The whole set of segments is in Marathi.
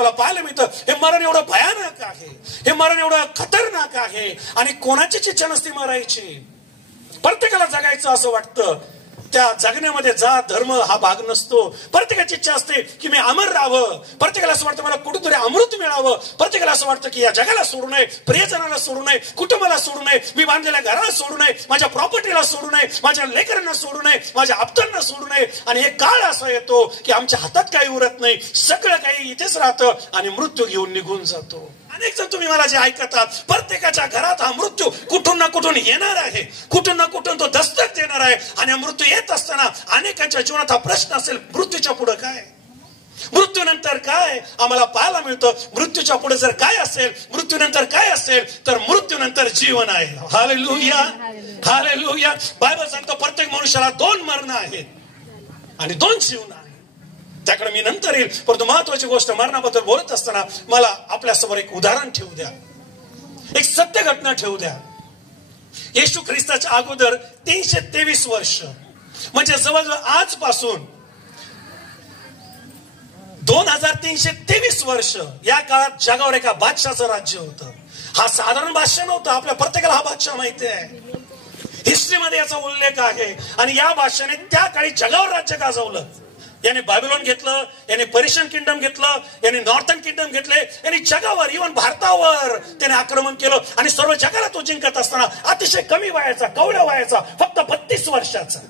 मला पाहायला मिळतं हे मरण एवढं भयानक आहे, हे मरण एवढं खतरनाक आहे आणि कोणाचीच इच्छा नसते मरायची. प्रत्येकाला जगायचं असं वाटतं. त्या जगण्यामध्ये जात धर्म हा भाग नसतो. प्रत्येकाची इच्छा असते की मी अमर राहावं. प्रत्येकाला असं वाटतं मला कुठेतरी अमृत मिळावं. प्रत्येकाला असं वाटतं की या जगाला सोडू नये, प्रियजनाला सोडू नये, कुटुंबाला सोडू नये, मी बांधलेल्या घराला सोडू नये, माझ्या प्रॉपर्टीला सोडू नये, माझ्या लेकरांना सोडू नये, माझ्या आप्तांना सोडू नये. आणि एक काळ असा येतो की आमच्या हातात काही उरत नाही, सगळं काही इथेच राहतं आणि मृत्यू घेऊन निघून जातो. अनेक जण तुम्ही मला जे ऐकतात, प्रत्येकाच्या घरात हा मृत्यू कुठून ना कुठून येणार आहे, कुठून ना कुठून तो दस्तक देणार आहे. आणि मृत्यू येत असताना अनेकांच्या जीवनात हा प्रश्न असेल, मृत्यूच्या पुढे काय, मृत्यूनंतर काय. आम्हाला पाहायला मिळतं मृत्यूच्या पुढे जर काय असेल, मृत्यूनंतर काय असेल, तर मृत्यूनंतर जीवन आहे. Hallelujah, hallelujah. बायबल सांगतो प्रत्येक मनुष्याला 2 मरण आहेत आणि 2 जीवन आहे. त्याकडे मी नंतर येईल. परंतु महत्वाची गोष्ट, मरणाबद्दल बोलत असताना मला आपल्यासमोर एक उदाहरण ठेवू द्या, एक सत्य घटना ठेवू द्या. येशू ख्रिस्ताच्या अगोदर 323 वर्ष, म्हणजे जवळजवळ आजपासून 2323 वर्ष या काळात जगावर एका बादशाचं राज्य होतं. हा साधारण बादशाह नव्हता. आपल्या प्रत्येकाला हा बादशाह माहिती आहे, हिस्ट्रीमध्ये याचा उल्लेख आहे. आणि या बादशाने त्या काळी जगावर राज्य गाजवलं. याने बॅबिलोन घेतलं, याने पर्शियन किंगडम घेतलं, याने नॉर्थन किंगडम घेतले, याने जगावर, इव्हन भारतावर त्याने आक्रमण केलं. आणि सर्व जगाला तो जिंकत असताना अतिशय कमी वयाचा, कवड्या वयाचा, फक्त 32 वर्षाचा.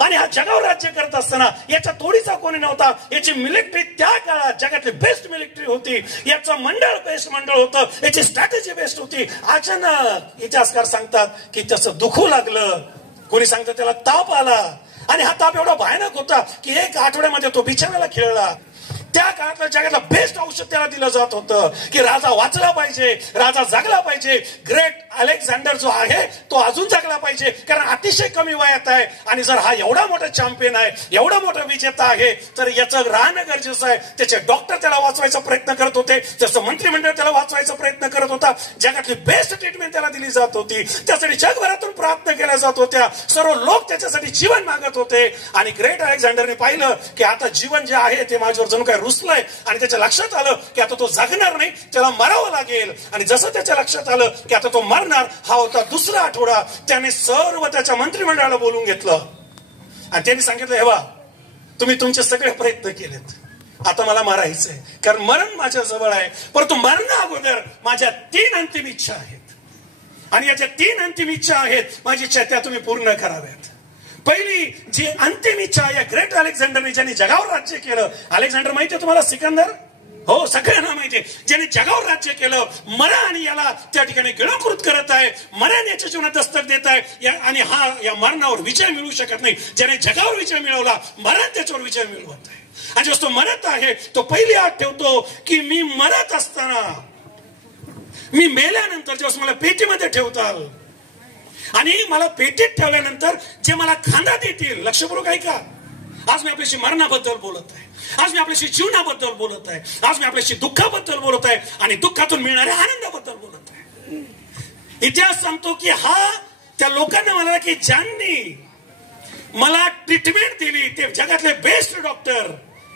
आणि हा जगावर राज्य करत असताना याच्या तोडीचा कोणी नव्हता. याची मिलिटरी त्या काळात जगातली बेस्ट मिलिटरी होती. याचं मंडळ बेस्ट मंडळ होतं, याची स्ट्रॅटेजी बेस्ट होती. अचानक इतिहासकार सांगतात की त्याचं दुखू लागलं, कोणी सांगतं त्याला ताप आला. आणि हा ताप एवढा भयानक होता की 1 आठवड्यामध्ये तो बिछाण्याला खिळला. त्या काळातल्या जगातलं बेस्ट औषध त्याला दिलं जात होतं की राजा वाचला पाहिजे, राजा जगला पाहिजे, ग्रेट अलेक्झांडर जो आहे तो अजून जगला पाहिजे, कारण अतिशय कमी वयात आहे. आणि जर हा एवढा मोठा चॅम्पियन आहे, एवढा मोठा विजेता आहे, तर याचं राहणं गरजेचं आहे. त्याचे डॉक्टर त्याला वाचवायचा प्रयत्न करत होते, त्याचं मंत्रिमंडळ त्याला वाचवायचा प्रयत्न करत होता. जगातली बेस्ट ट्रीटमेंट त्याला दिली जात होती. त्यासाठी जगभरातून प्रार्थना केल्या जात होत्या. सर्व लोक त्याच्यासाठी जीवन मागत होते. आणि ग्रेट अलेक्झांडरने पाहिलं की आता जीवन जे आहे ते माझ्यावर जणू काय रुसलंय. आणि त्याच्या लक्षात आलं की आता तो जगणार नाही, त्याला मरावं लागेल. आणि जसं त्याच्या लक्षात आलं की आता तो मरणार, हा होता 2रा आठवडा, त्याने सर्व त्याच्या मंत्रिमंडळाला बोलून घेतलं आणि त्यांनी सांगितलं, हे बा, तुम्ही तुमचे सगळे प्रयत्न केलेत, आता मला मारायचंय, कारण मरण माझ्या जवळ आहे. परंतु मरणा अगोदर माझ्या 3 अंतिम इच्छा आहेत. आणि याच्या 3 अंतिम इच्छा आहेत, माझी इच्छा त्या तुम्ही पूर्ण कराव्यात. पहिली जी अंतिम इच्छा या ग्रेट अलेक्झांडरने, ज्यांनी जगावर राज्य केलं. अलेक्झांडर माहितीये तुम्हाला, सिकंदर, हो सगळ्यांना माहितीये, ज्याने जगावर राज्य केलं. मरण आणि याला त्या ठिकाणी गिळंकृत करत आहे, मरण याच्या जीवनात दस्तक देत आहे. आणि हा या मरणावर विजय मिळू शकत नाही. ज्याने जगावर विजय मिळवला, मरण त्याच्यावर विजय मिळवत आहे. आणि जो तो मरत आहे तो पहिली आठ ठेवतो की मी मरत असताना, मी मेल्यानंतर जेव्हा मला पेटीमध्ये ठेवताल आणि मला पेटीत ठेवल्यानंतर जे मला खांदा देतील, लक्षपूर्वक ऐका, आज मी आपल्याशी मरणाबद्दल बोलत आहे, आज मी आपल्याशी जीवनाबद्दल बोलत आहे, आज मी आपल्याशी दुःखाबद्दल बोलत आहे आणि दुःखातून मिळणाऱ्या आनंदाबद्दल बोलत आहे. इतिहास सांगतो की हा त्या लोकांना म्हणाला की ज्यांनी मला ट्रीटमेंट दिली ते जगातले बेस्ट डॉक्टर,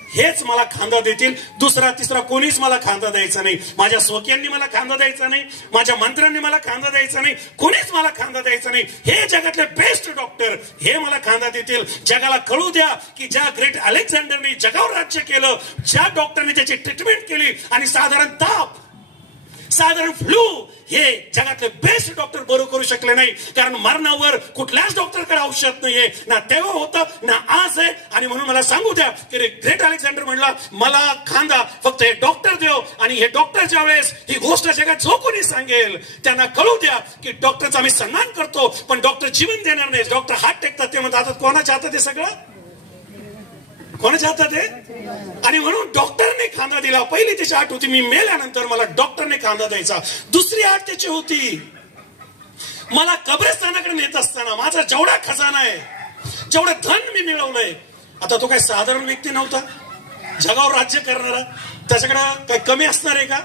हेच मला खांदा देतील. 2रा 3रा कोणीच मला खांदा द्यायचा नाही. माझ्या स्वकीयांनी मला खांदा द्यायचा नाही, माझ्या मंत्र्यांनी मला खांदा द्यायचा नाही, कोणीच मला खांदा द्यायचा नाही. हे जगातले बेस्ट डॉक्टर हे मला खांदा देतील. जगाला कळू द्या की ज्या ग्रेट अलेक्झांडरने जगावर राज्य केलं, ज्या डॉक्टरने त्याची ट्रीटमेंट केली आणि साधारण ताप, साधारण फ्लू हे जगातले बेस्ट डॉक्टर बरोबर करू शकले नाही. कारण मरणावर कुठल्याच डॉक्टरकडे औषध नाहीये, ना तेव्हा होतं ना आज आहे. आणि म्हणून मला सांगू द्या की ग्रेट अलेक्झांडर म्हणला, मला खांदा फक्त हे डॉक्टर देव. आणि हे डॉक्टर ज्या वेळेस ही गोष्ट जगात जो कोणी सांगेल त्यांना कळू द्या की डॉक्टरचा आम्ही सन्मान करतो, पण डॉक्टर जीवन देणार नाही. डॉक्टर हात टेकतात ते म्हणतात कोणाच्या हातात हे सगळं, कोणाच्या हातात आहे. आणि म्हणून डॉक्टरने खांदा दिला. पहिली त्याची आठ होती मी मेल्यानंतर मला डॉक्टरने खांदा द्यायचा. 2री आठ त्याची होती, मला कब्रस्तानाकडे नेत असताना माझा जेवढा खजाना आहे, जेवढं धन मी मिळवलंय, आता तो काही साधारण व्यक्ती नव्हता, जगावर राज्य करणारा, त्याच्याकडे काही कमी असणार आहे का?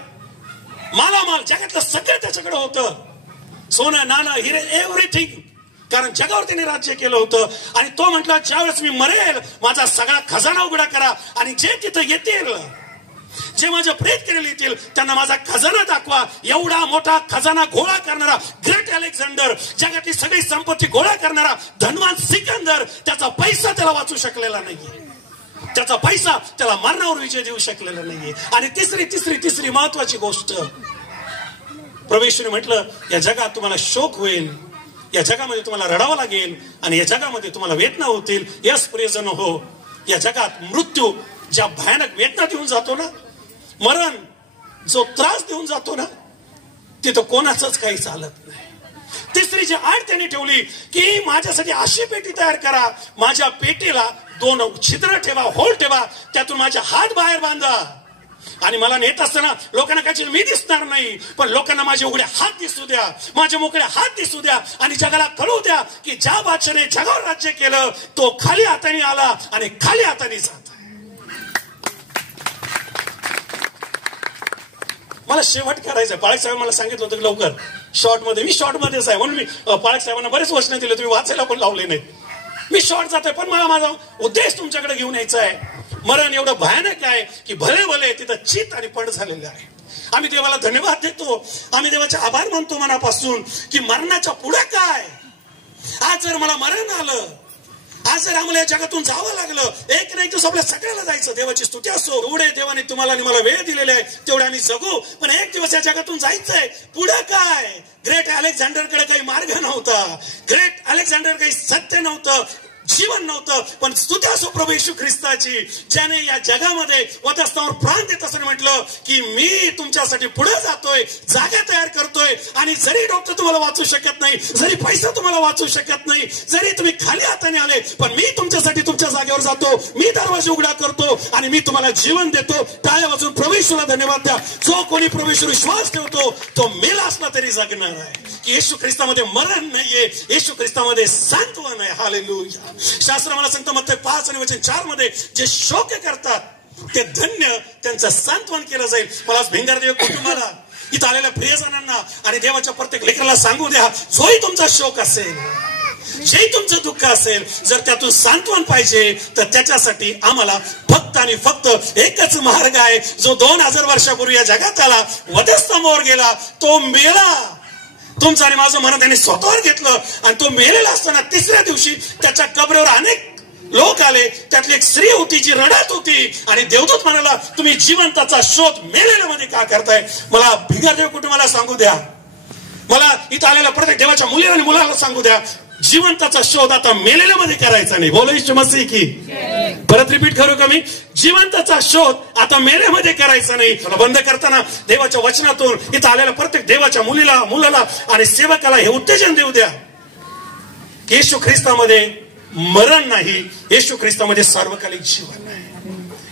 मालामाल जगातलं सगळं त्याच्याकडे होतं, सोनं नाणं हिरे एव्हरीथिंग, कारण जगावर त्याने राज्य केलं होतं. आणि तो म्हटला ज्यावेळेस मी मरेल माझा सगळा खजाना उघडा करा आणि जे तिथं येतील, जे जे माझे प्रेत केलेले येतील त्यांना माझा खजाना दाखवा. एवढा मोठा खजाना गोळा करणारा ग्रेट अलेक्झांडर, जगातली सगळी संपत्ती गोळा करणारा धनवान सिकंदर, त्याचा पैसा त्याला वाचू शकलेला नाहीये. त्याचा पैसा त्याला मरणावर विजय देऊ शकलेला नाहीये. आणि तिसरी महत्वाची गोष्ट, प्रभू येशूने म्हटलं या जगात तुम्हाला शोक होईल, या जगामध्ये तुम्हाला रडावं लागेल आणि या जगामध्ये तुम्हाला वेदना होतील. यस प्रियजन हो, या जगात मृत्यू ज्या भयानक वेदना देऊन जातो ना, मरण जो त्रास देऊन जातो ना, तिथं कोणाचंच काही चालत नाही. तिसरी जी आड त्यांनी ठेवली की माझ्यासाठी अशी पेटी तयार करा, माझ्या पेटीला 2 छिद्र ठेवा, होल ठेवा, त्यातून माझे हात बाहेर बांधा आणि मला नेत असताना लोकांना काही मी दिसणार नाही, पण लोकांना माझे उघडे हात दिसू द्या, माझे मोकळे हात दिसू द्या आणि जगाला कळू द्या की ज्या बादशाने जगावर राज्य केलं तो खाली हाताने आला आणि खाली हाताने जात. मला शेवट करायचंय. पाळक साहेब मला सांगितलं होतं की लवकर मी शॉर्ट मध्येच आहे, म्हणून मी पाळक साहेबांना बरेच वचन दिले, तुम्ही वाचायला पण लावले नाही. मी शॉर्ट जातोय, पण मला माझा उद्देश तुमच्याकडे घेऊन यायचा आहे. मरण एवढं भयानक आहे की भले तिथं चित आणि पड झालेले आहे. आम्ही देवाला धन्यवाद देतो, आम्ही देवाचे आभार मानतो मनापासून की मरणाच्या पुढे काय. आज जर मला मरण आलं, आज जर आम्हाला या जगातून जावं लागलं, एक ना एक दिवस आपल्या सगळ्याला जायचं. देवाची स्तुती असो, एवढे देवाने तुम्हाला आणि मला वेळ दिलेले आहे, तेवढे आम्ही जगू, पण एक दिवस या जगातून जायचंय. पुढे काय. ग्रेट अलेक्झांडरकडे काही मार्ग नव्हता, ग्रेट अलेक्झांडर काही सत्य नव्हतं, जीवन नव्हतं, पण स्तुती असो प्रभू येशू ख्रिस्ताची, ज्याने या जगामध्ये वधस्तंभावर प्राण देत असताना म्हटलं की मी तुमच्यासाठी पुढे जातोय, जागा तयार करतोय. आणि जरी डॉक्टर तुम्हाला वाचू शकत नाही, जरी पैसा तुम्हाला वाचू शकत नाही, जरी तुम्ही खाली हाताने आले, पण मी तुमच्यासाठी तुमच्या जागेवर जातो, मी दरवाजे उघडा करतो आणि मी तुम्हाला जीवन देतो. टाळ्या वाजून प्रभू येशूला धन्यवाद द्या. जो कोणी प्रभू येशूवर विश्वास ठेवतो तो मेला असला तरी जगणार आहे. की येशू ख्रिस्तामध्ये मरण नाहीये, येशू ख्रिस्तामध्ये सांत्वन आहे. हालेलुया. शास्त्र मला सांगतं मत्ती 5 आणि वचन 4 मध्ये जे शोक करतात ते धन्य, त्यांचं सांत्वन केलं जाईल. मला भिंगारदेव कुटुंबाला, इथं आलेल्या प्रियजनांना आणि देवाच्या प्रत्येक लेकराला सांगू द्या, जोही तुमचा शोक असेल, जे तुमचं दुःख असेल, जर त्यातून सांत्वन पाहिजे तर त्याच्यासाठी आम्हाला फक्त आणि फक्त एकच मार्ग आहे. जो 2000 वर्षापूर्वी या जगात आला, वधस्तंभावर गेला, तो मेला. तुमचं आणि माझं मरण त्यांनी स्वतःवर घेतलं आणि तो मेलेला असताना तिसऱ्या दिवशी त्याच्या कबरेवर अनेक लोक आले. त्यातली एक स्त्री होती जी रडत होती आणि देवदूत म्हणाला, तुम्ही जिवंताचा शोध मेलेल्यामध्ये का करताय. मला भिंगारदेव कुटुंबाला सांगू द्या, मला इथं आलेल्या प्रत्येक देवाच्या मुलीला आणि मुलाला सांगू द्या, जिवंताचा शोध आता मेलेल्यामध्ये करायचा नाही. बोला येशू मसीह की. परत रिपीट करू का मी, जिवंताचा शोध आता मेल्यामध्ये करायचा नाही. बंद करताना देवाच्या वचनातून इथं आलेल्या प्रत्येक देवाच्या मुलाला आणि सेवकाला हे उत्तेजन देऊ द्या की येशू ख्रिस्तामध्ये मरण नाही, येशू ख्रिस्तामध्ये सार्वकालिक जीवन आहे.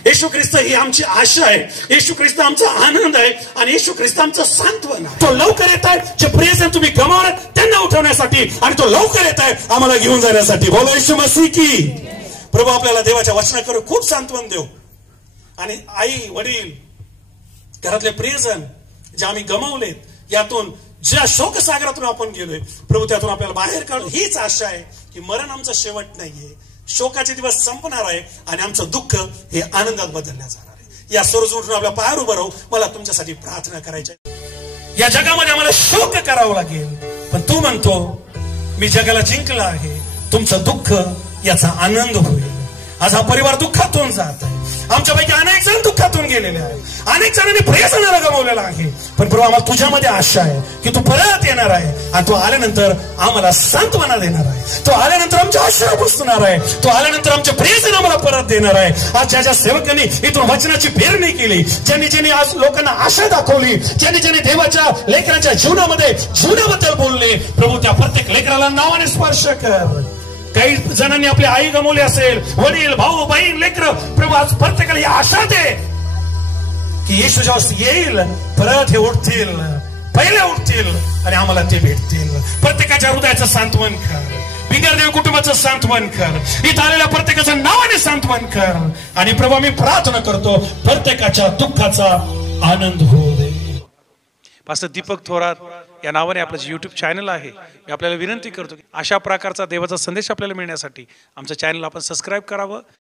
येशू ख्रिस्त ही आमची आशा आहे, येशू ख्रिस्त आमचा आनंद आहे आणि येशू ख्रिस्त आमचं सांत्वन आहे. तो लवकर येत आहे, जे प्रियजन तुम्ही गमावलं त्यांना उठवण्यासाठी, आणि तो लवकर येत आहे आम्हाला घेऊन जाण्यासाठी. बोला येशू मसीह की. प्रभू आपल्याला देवाच्या वचनाकडे खूप सांत्वन देऊ. आणि आई वडील घरातले प्रियजन जे आम्ही गमावलेत, यातून ज्या शोकसागरातून आपण गेलोय प्रभू, त्यातून आपल्याला बाहेर काढू. हीच आशा आहे की मरण आमचा शेवट नाहीये, शोकाचे दिवस संपणार आहे आणि आमचं दुःख हे आनंदात बदलल्या जाणार आहे. या सर्व उठून आपल्या पायावर उभं राहू. मला तुमच्यासाठी प्रार्थना करायची. या जगामध्ये आम्हाला शोक करावं लागेल, पण तू म्हणतो मी जगाला जिंकला आहे, तुमचं दुःख याचा आनंद होईल. आज हा परिवार दुःखातून जात आहे, आमच्यापैकी अनेक जण दुःखातून गेलेले आहेत, अनेक जणांनी प्रियजनाला गमावलेला आहे, पण प्रभू आम्हाला तुझ्यामध्ये आशा आहे की तू परत येणार आहे आणि तू आल्यानंतर आम्हाला सांत्वना देणार आहे, तू आल्यानंतर आमच्या आशा पुसणार आहे, तू आल्यानंतर आमचे प्रियजन आम्हाला परत देणार आहे. आज ज्या ज्या सेवकांनी इथून वचनाची पेरणी केली, ज्यांनी आज लोकांना आशा दाखवली, ज्यांनी देवाच्या लेकरांच्या जीवनाबद्दल बोलले, प्रभू त्या प्रत्येक लेकराला नावाने स्पर्श कर. काही जणांनी आपली आई गमावली असेल, वडील, भाऊ, बहीण, लेकर, प्रभू आज प्रत्येकाला ही आशा दे की येशू जेव्हा येईल परत हे उठतील, पहिले उठतील आणि आम्हाला ते भेटतील. प्रत्येकाच्या हृदयाचं सांत्वन कर, भिंगारदेव कुटुंबाचं सांत्वन कर, इथं आलेल्या प्रत्येकाचं नावाने सांत्वन कर. आणि प्रभू मी प्रार्थना करतो प्रत्येकाच्या दुःखाचा आनंद होऊ दे. पास्टर दीपक थोरात या नावाने आपलं जे यूट्यूब चॅनल आहे, मी आपल्याला विनंती करतो की अशा प्रकारचा देवाचा संदेश आपल्याला मिळण्यासाठी आमचं चॅनल आपण सबस्क्राईब करावं.